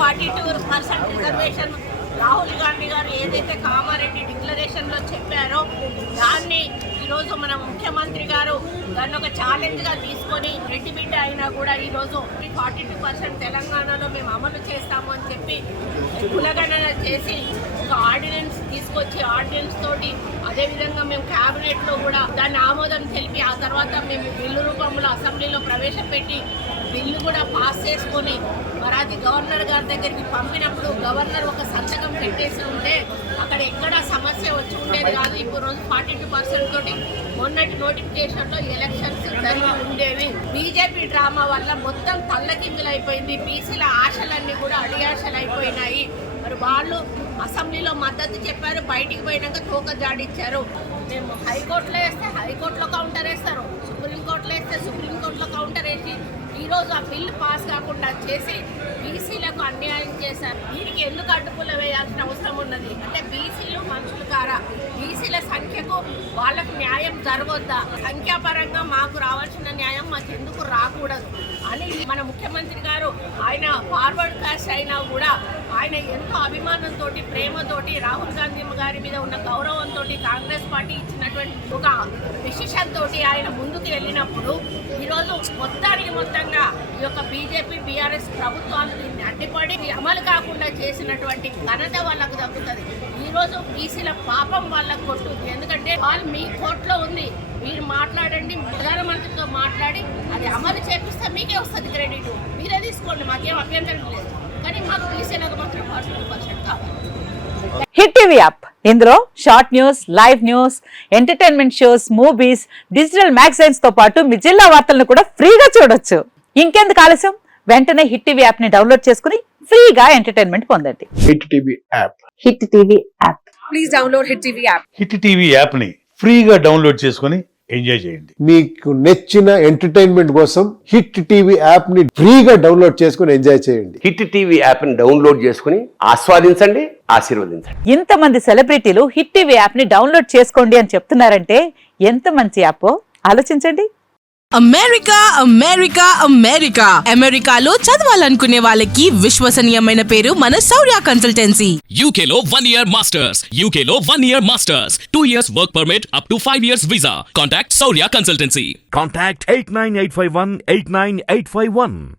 42% reservation Rahul Gandhi గారు ఏదైతే కామారెడ్డి డిక్లరేషన్లో చెప్పారో దాన్ని ఈరోజు మన ముఖ్యమంత్రి గారు దాన్ని ఒక ఛాలెంజ్గా తీసుకొని రెడ్డి బిడ్డ అయినా కూడా ఈరోజు 42% తెలంగాణలో మేము అమలు చేస్తాము అని చెప్పి కులగణన చేసి ఒక ఆర్డినెన్స్ తీసుకొచ్చి ఆర్డినెన్స్ తోటి అదేవిధంగా మేము క్యాబినెట్లో కూడా దాన్ని ఆమోదం తెలిపి ఆ తర్వాత మేము బిల్లు రూపంలో అసెంబ్లీలో ప్రవేశపెట్టి బిల్లు కూడా పాస్ చేసుకొని మరి అది గవర్నర్ గారి దగ్గరికి పంపినప్పుడు గవర్నర్ ఒక సంతకం పెట్టేసి ఉంటే అక్కడ ఎక్కడ సమస్య వచ్చి ఉండేది కాదు. ఇప్పుడు రోజు 42% తోటి మొన్నటి నోటిఫికేషన్లో ఎలక్షన్స్ జరిగి ఉండేవి. బీజేపీ డ్రామా వల్ల మొత్తం తల్లకిందులైపోయింది. బీసీల ఆశలన్నీ కూడా అడియాశలు అయిపోయినాయి. మరి వాళ్ళు అసెంబ్లీలో మద్దతు చెప్పారు, బయటికి పోయినాక తోక జాడిచ్చారు. మేము హైకోర్టులో వేస్తే హైకోర్టులో కౌంటర్ వేస్తారు, సుప్రీంకోర్టులో వేస్తే సుప్రీంకోర్టులో కౌంటర్ వేసి ఈరోజు ఆ బిల్లు పాస్ కాకుండా చేసి బీసీలకు అన్యాయం చేశారు. దీనికి ఎందుకు అడ్డుపుల్ల వేయాల్సిన అవసరం ఉన్నది అంటే బీసీలు మనుషులు కారా? బీసీల సంఖ్యకు వాళ్ళకు న్యాయం జరగొద్దా? సంఖ్యాపరంగా మాకు రావాల్సిన న్యాయం మాకు ఎందుకు రాకూడదు అని మన ముఖ్యమంత్రి గారు ఆయన ఫార్వర్డ్ కాస్ట్ అయినా కూడా ఆయన ఎంతో అభిమానంతో ప్రేమతోటి రాహుల్ గాంధీ గారి మీద ఉన్న గౌరవంతో కాంగ్రెస్ పార్టీ ఇచ్చినటువంటి ఒక డిసిషన్ తోటి ఆయన ముందుకు వెళ్ళినప్పుడు ఈరోజు మొత్తంగా ఈ యొక్క బీజేపీ బీఆర్ఎస్ ప్రభుత్వాలు దీన్ని అడ్డుపడి అమలు కాకుండా చేసినటువంటి ఘనత వాళ్ళకు దక్కుతుంది. ఈరోజు బీసీల పాపం వాళ్ళకు కొట్టుద్ది. ఎందుకంటే వాళ్ళు మీ కోర్టులో ఉంది, మీరు మాట్లాడండి, ప్రధానమంత్రితో మాట్లాడి అది అమలు చేపిస్తే మీకే వస్తుంది క్రెడిట్, మీరే తీసుకోండి, మాకేం అభ్యంతరం లేదు. కానీ మాకు బీసీలకు మాత్రం 42% కావాలి. హిట్ టీవీ యాప్ ఇందులో short news, live news, entertainment shows, movies, digital magazines తో పాటు మీ జిల్లా వార్తలను కూడా ఫ్రీగా చూడొచ్చు. ఇంకెందుకు ఆలస్యం, వెంటనే హిట్ టీవీ యాప్ ని డౌన్లోడ్ చేసుకుని ఫ్రీగా ఎంటర్టైన్మెంట్ పొందండి. Hit TV app. Hit TV app. Please download hit TV app. Hit TV app ని ఫ్రీగా డౌన్లోడ్ చేసుకుని ఎంజాయ్ చేయండి. మీకు నచ్చిన ఎంటర్టైన్మెంట్ కోసం హిట్ టీవీ యాప్ ని ఫ్రీగా డౌన్లోడ్ చేసుకుని ఎంజాయ్ చేయండి. హిట్ టీవీ యాప్ ని డౌన్లోడ్ చేసుకుని ఆస్వాదించండి, ఆశీర్వదించండి. ఇంతమంది సెలబ్రిటీలు హిట్ టీవీ యాప్ ని డౌన్లోడ్ చేసుకోండి అని చెప్తున్నారంటే ఎంత మంచి యాప్ ఆలోచించండి. అమెరికా అమెరికా అమెరికా అమెరికాలో చదవాలనుకునే వాళ్ళకి విశ్వసనీయమైన పేరు మన శౌర్య కన్సల్టెన్సీ. UK లో 1 year masters, UK లో 1 year masters, 2 years work permit up to 5 years visa. Contact Saurya Consultancy. Contact 89851 89851.